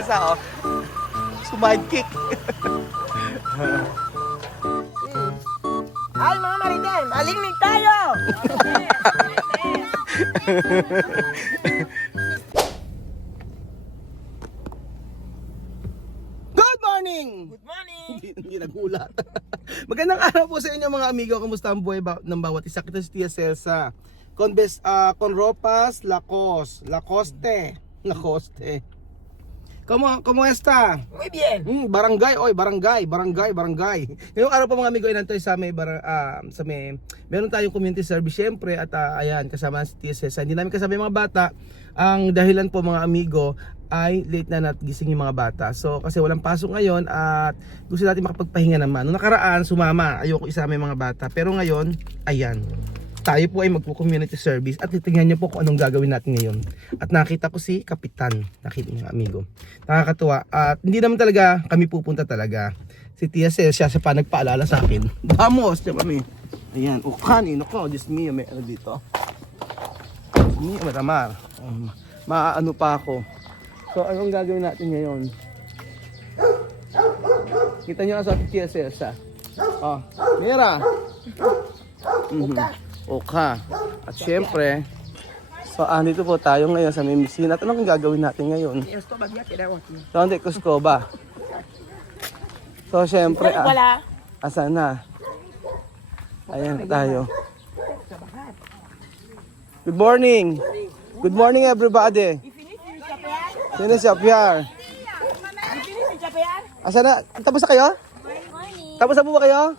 Sa sidekick. Ay mga Marites, malignig tayo! Good morning! Good morning! Hindi nagulat. Magandang araw po sa inyo mga amigo. Kumusta ang buhay ng bawat isa? Kita si Tia Celsa. Conropas, Lacoste. ¿Cómo está? Muy bien! Barangay. Ngayong araw po mga amigo, inantoy sa meron tayong community service syempre at ayan, kasama si Tia Celsa. Hindi namin kasama yung mga bata. Ang dahilan po mga amigo ay late na nagising yung mga bata. So kasi walang pasok ngayon at gusto natin makapagpahinga naman. Noong nakaraan sumama, ayoko isama yung mga bata. Pero ngayon, ayan, tayo po ay magpo-community service at titingnan niyo po kung anong gagawin natin ngayon. At nakita ko si Kapitan, nakita niyo amigo. Nakakatuwa at hindi naman talaga kami pupunta talaga. Si Tia Celsa siya pa nagpaalala sa akin. Vamos, siya kami. Ayan, kanino ko, Diyos mio, may ano dito. Hindi, matamar. Maano pa ako. So, anong gagawin natin ngayon? Kita nyo sa Tia Celsa. Oh, Mira. Oka. At syempre, so andito po tayo ngayon sa Mimisin. At anong gagawin natin ngayon? Donde Cuscoba. So syempre, asan na? Ayan tayo. Good morning. Good morning everybody. Finish up here. Asan na? Tapos na kayo? Tapos na po ba kayo?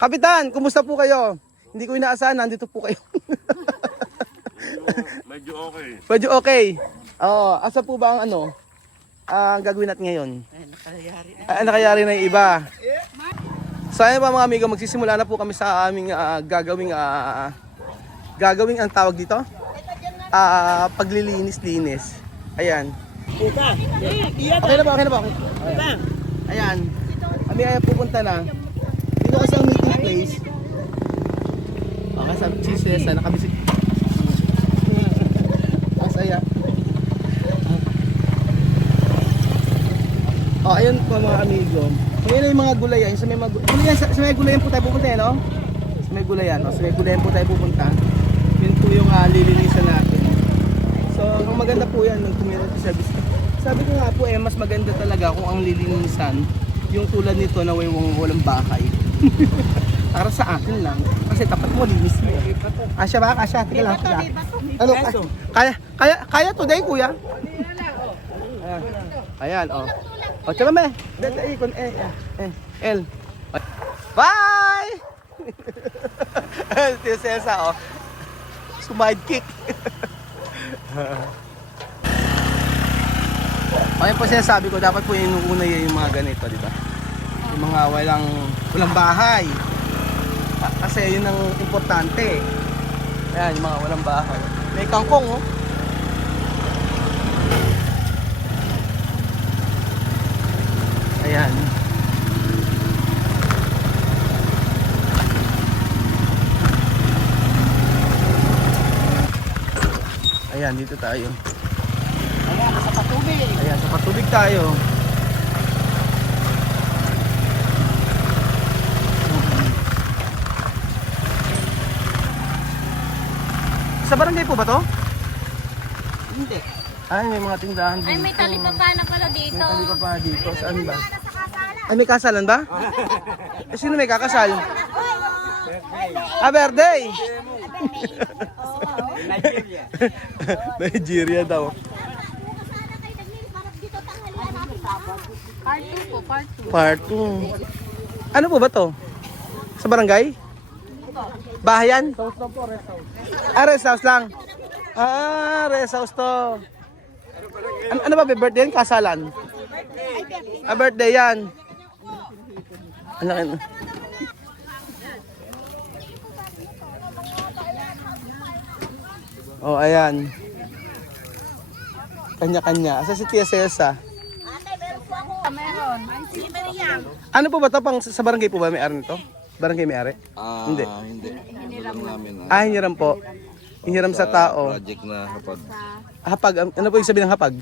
Kapitan, kumusta po kayo? Hindi ko inaasahan, nandito po kayo. Medyo okay. Medyo okay. Oo, asa po ba ang ano? Ang gagawin natin ngayon? Nakayari na yung iba. So ayun pa mga amigo, magsisimula na po kami sa aming gagawing ang tawag dito? Paglilinis-linis. Ayan. Okay na ba? Ayan. Ayan. Kami ay pupunta na. Dito kasi ang meeting place. Okay, sabi si Cesar, nakabisik. Masaya. Oh, ayun po mga amigo. Ngayon ay mga gulayan. Sa may gulayan po tayo pupunta, no? Sa may gulayan, no? Sa may gulayan po tayo pupunta. Yun po yung lilinisan natin. So, ang maganda po yan ng community service. Sabi ko nga po mas maganda talaga kung ang lilinisan yung tulad nito na walang bahay. Para sa akin lang. Kasi tapat mo, linis mo. Kasya ba? Kasya. Tika lang. Ano? Kaya today, kuya? Ayan, oh. O, tsaka me. Dito, ikon. L. Bye! Tia Celsa, oh. Sidekick. Ayun po sinasabi ko, dapat po inuuna yung mga ganito, di ba? Yung mga walang bahay. Kasi yun ang importante. Ayan, yung mga walang bahay. May kangkong, oh. Ayan. Ayan, dito tayo. Ayan, sa patubig! Ayan, sa patubig tayo. Sa barangay po ba to? Hindi. Ay, may mga tindahan dito. Ay, may talipapa na pala dito. May talipapa dito. Saan ba? Ay, may kasalan ba? Eh, sino may kakasal? Birthday! Nigeria daw. Part 2 po, part 2. Part 2. Ano po ba to? Sa barangay? Bahayan? Rest house lang. Rest house to. Ano ba, birthday yan? Kasalan? Birthday yan. Ano? Oh, ayan. Kanya-kanya. Asa si Tia Celsa? Meron. Ano po ba to? Pang sa barangay po ba may-ari nito? Barangay may-ari? Hindi. Hindi. Hiniram namin. Hiniram po. Hiniram sa tao. Project na hapag. Hapag, ano po yung sabihin ng hapag?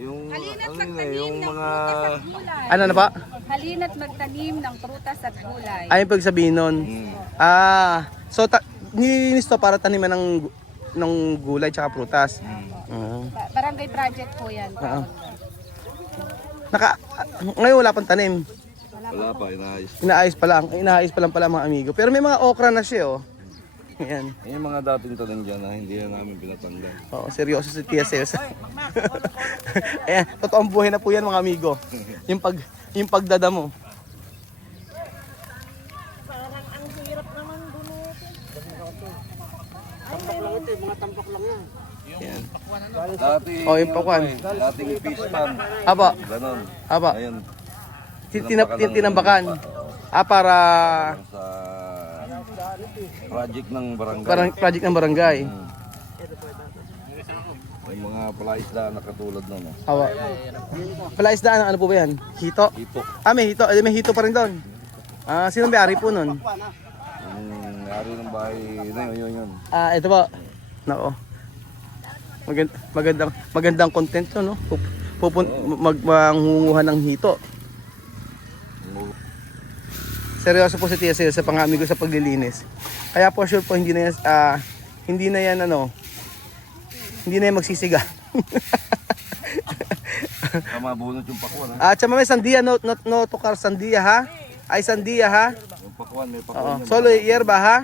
Yung, Halina't ano yun eh, magtanim yung ng mga... prutas at gulay. Ano na pa? Halina't magtanim ng prutas at gulay. Ayun pag sabihin nun. So nilinis to para taniman ng gulay tsaka prutas. Barangay project po yan. Oo. Ngayon wala pang tanim. Wala pa, inaayos. Inaayos pa lang pala mga amigo. Pero may mga okra na siya oh. Ayan. Yung mga dating tanim dyan na hindi na namin pinatanggal. Oo, seryoso si Tia Sales. Ayan, totoong buhay na po yan mga amigo. Yung pagdadamo. Parang ang hirap naman bunutin. Mga tampak lang yan. Ayan. Dati, Oh, yung pakwan. dating fish pan. Apa, Ganon. apa. Ayun, Tinambakan. Para sa project ng barangay. parang project ng barangay. Yung mga palaisda na katulad nun. Awa. Palaisdaan, ano po ba yan? Hito? Ito. May hito. May hito pa rin doon. Sino may-ari po nun? Yung may-ari ng bahay na yun. Ito po. Nako. Magandang content to, no? Magmangunguhan ng hito. Seryoso po si Tia Sales sa pang-amigo sa paglilinis. Kaya po sure po hindi na yan magsisiga. Tama bunot yung pakwan. Tsaka may sandia, no tukar sandia ha. Ay sandia ha. Yung pakwan, may Oo. pakwan. Solo yerba ha.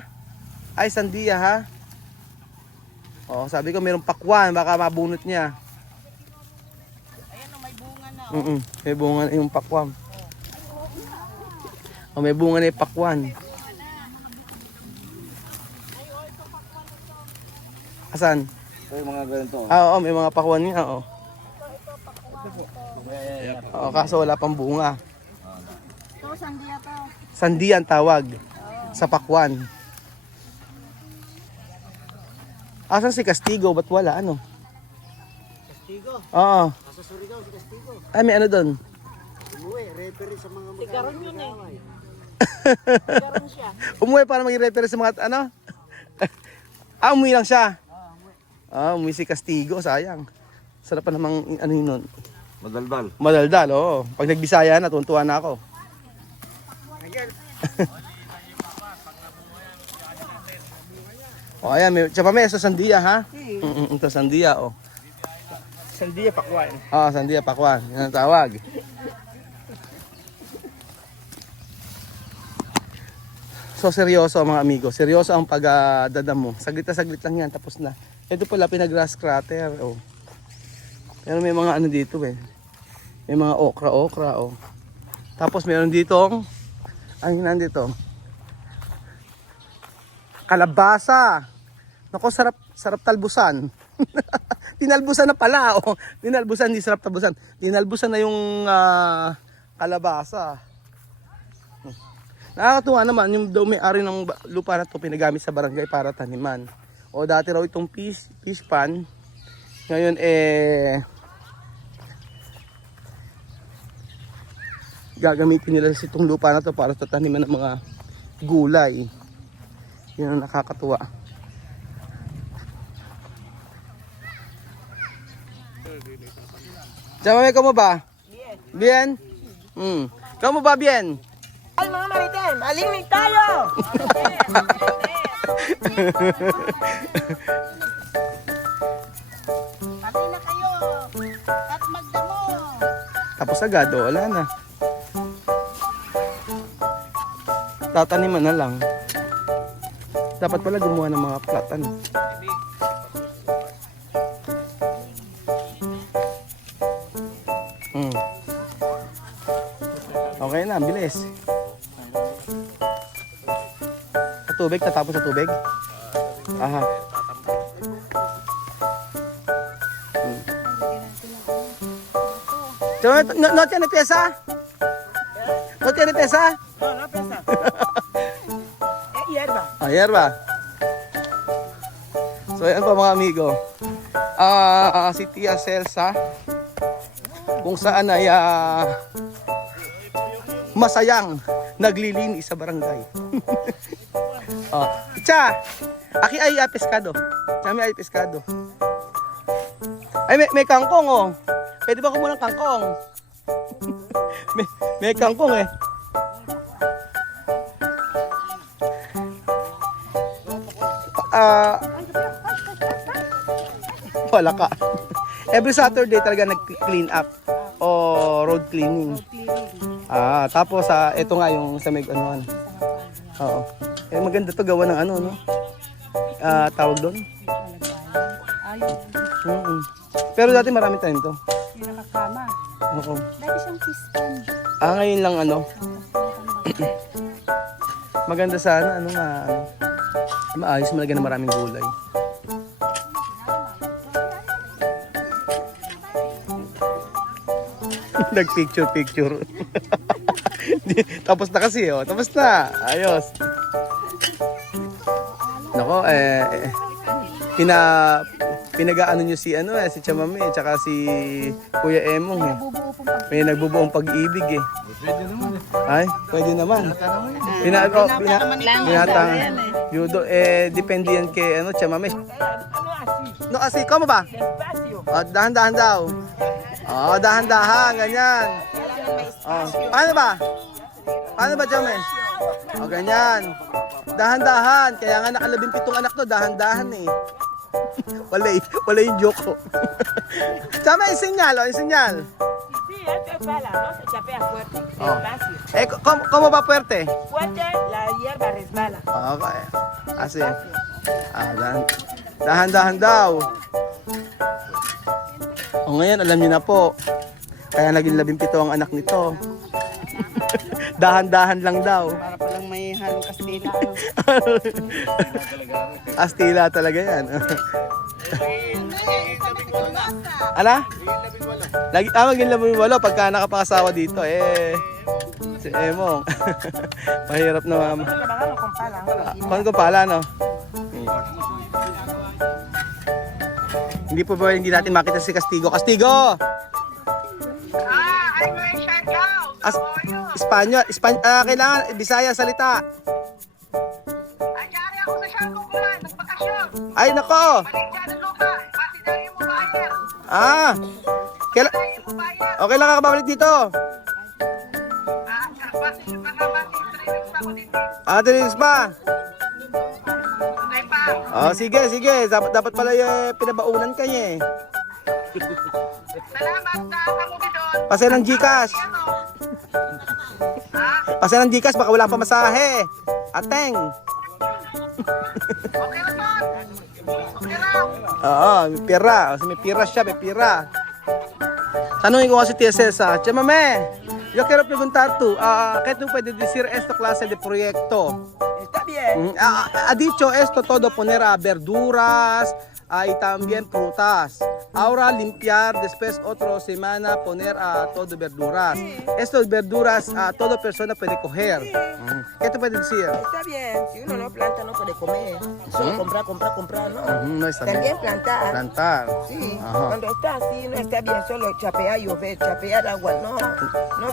Ay sandia ha. Oo, sabi ko mayroong pakwan, baka mabunot niya. Ayan o, may bunga na. May bunga na yung pakwan. May bunga na yung pakwan. Asan? Ito yung mga ganito. Oo, may mga pakwan niya, oo. Oo, kaso wala pang bunga. Ito, sandia to. Sandi ang tawag sa pakwan. Asan si Castigo? Ba't wala? Ano? Castigo. Oo. Nasa Surigao si Castigo. Ay, may ano doon? Umuwi, referee sa mga Tigaron yun eh. Tigaron siya. Umuwi para maging referee sa mga ano? Umuwi lang siya. Umuwi si Castigo, sayang. Sarap pa namang ano yun nun. Madaldal. Madaldal, oo. Pag nagbisaya na, tuntua na ako. Ayan, tsaka may sa sandia ha? Ito sandia, Sandia pakwan. Sandia pakwan. Yan ang tawag. So seryoso mga amigo, seryoso ang pagdadamo. Saglit na saglit lang yan, tapos na. Ito pala pinag-grass crater, Pero may mga ano dito May mga okra, Tapos meron ditong, ang hinan dito, kalabasa. Nako, sarap talbusan. Tinalbusan na pala, Tinalbusan, hindi sarap talbusan. Tinalbusan na yung kalabasa. Nakakatuwa naman, yung daw may-ari ng lupa na to pinagamit sa barangay para taniman. Dati raw itong fish pan. Ngayon gagamitin nila itong lupa na to para sa taniman ng mga gulay. Yan ang nakakatuwa. Chama, kamu ba? Bien. Kamu ba bien? Ay mga maritem, alingnig tayo! Pati na kayo! At magdamo! Tapos agad, wala na. Tataniman na lang. Dapat pala gumawa ng mga platan. Okay na, bilis. Sa tubig, tatapos sa tubig. Aha. No tiene pieza? No tiene pieza? No pesa. Hierba. Yerba. So yan po mga amigo. Si Tia Celsa kung saan ay masayang naglilinis sa barangay. Cha, aki ay pescado. Chami ay pescado. Ay may kangkong Pwede ba kumuha ng kangkong? may kangkong eh. Wala ka. Every Saturday talaga nag-clean up o road cleaning. Tapos ito nga yung sa may ano. Oo. Eh maganda to gawa ng ano no. Tawag doon. Pero dati marami tayo to. Yung nakakama. Oo. Dati siyang piston. Ngayon lang ano. Maganda sana ano maayos malagyan ng maraming gulay. Nag-picture. Tapos na kasi oh. Tapos na. Ayos. Nako pinagaano nyo si si Chamame tsaka si Kuya Emong eh. May nagbubuong pag-ibig eh. Pwede naman eh. Ay, pwede naman. Binatang. Yudo depende yan kay Chamame. No, asi mo ba? Dahan-dahan daw. Dahan-dahan, ganyan. Paano ba, Chamame? Ganyan. Dahan-dahan. Kaya nga nakalabing-pitong anak to, dahan-dahan eh. Wala yung joke ko. Chamame, isinyal. Sí, esto es bala, no se chapea fuerte, despacio. ¿Cómo va fuerte? Fuerte, la hierba resbala. Okay. Asi. Dahan-dahan daw. Ngayon, alam niyo na po. Kaya naging 17 ang anak nito. Dahan-dahan lang daw. Para palang may halong Kastila. Astila talaga yan. Ala? Maging 18 pagka nakapakasawa dito si Emong. Mahirap na mama. Trabajando con pala. Kung ko pala no? Hindi po ba hindi natin makita si Castigo? Castigo! Espanyol, kailangan Bisaya salita. Ayari ako sa Siargao Kulan, nagbakasyon. Ay nako. Balik dyan ang lupa, pati na yung bubayan. Okay lang ka babalik dito. Pati yung mga bati, trainings ako dito. Trinis pa. Tunay pa. Sige. Dapat pala pinabaunan ka niya eh. Salamat sa kamubi doon. Pasay ng Gcash. Pasay ng Gcash, baka wala pa masahe. Ateng. Okay naman. Okay lang. May pira. May pira siya, may pira. Tanungin ko kasi TSS, Chamame, yo quiero preguntar tú, ¿qué tú puedes decir esta clase de proyecto? Está bien. Ha dicho esto todo, poner verduras y también frutas. Ahora limpiar, después otra semana poner todo verduras. Estas verduras toda persona puede coger. ¿Qué te puede decir? Está bien. Si uno no planta, no puede comer. Solo comprar, ¿no? No está bien. También plantar. Plantar. Sí, Ajá. cuando está así no está bien, solo chapear llover, chapear agua, no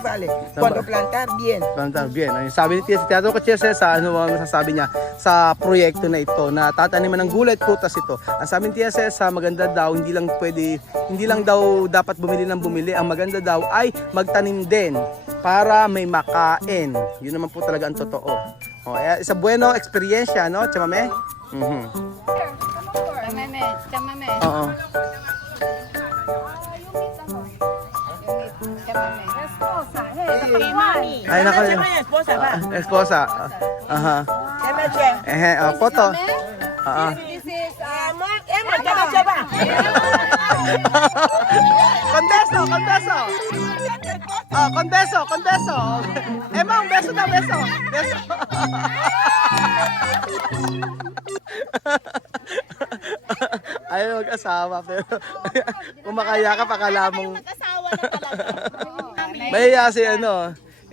vale. Cuando plantar, bien. Plantar bien. Ay, sabi ni Tiago Kachese sa masasabi niya sa proyekto na ito na tataniman ng gulay at prutas ito. Ang sabi ni Tiago sa maganda daw, hindi lang daw dapat bumili ng bumili. Ang maganda daw ay magtanim din para may makain. Yun naman po talaga ang totoo. Isa bueno eksperyensya, no, Chamame? Chamame. Oo. Ay, nako. Esposa, va. Esposa. Aha. Foto. Kondeso. Emang, beso. Ayaw mag-asawa pero kung makayakap akala mong Mag-asawa na talaga. mahiya si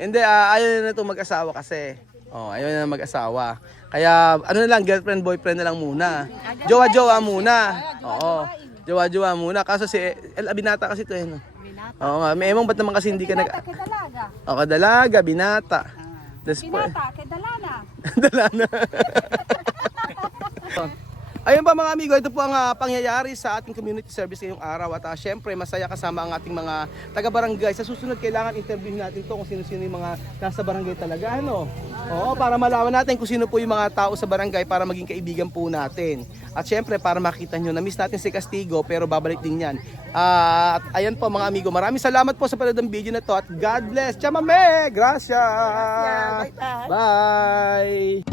Hindi, ayaw na ito mag-asawa kasi. Ayaw na mag-asawa. Kaya na lang, girlfriend, boyfriend na lang muna. Jowa-jowa muna. Oo. Jowa-jowa muna. Kaso si binata kasi ito no? Oo nga. May emang ba't naman kasi hindi ka Binata kay dalaga. Kadalaga, binata. Binata kay dalana. Dalana. Ayun pa mga amigo, ito po ang pangyayari sa ating community service ngayong araw at syempre masaya kasama ang ating mga taga-barangay. Sa susunod kailangan interview natin to kung sino-sino yung mga nasa barangay talaga, ano? Oo, para malaman natin kung sino po yung mga tao sa barangay para maging kaibigan po natin. At syempre para makita nyo, na-miss natin si Castigo pero babalik din yan. At ayan po mga amigo, maraming salamat po sa panood ng video na to at God bless. Chamame! Gracias! Bye-bye. Bye!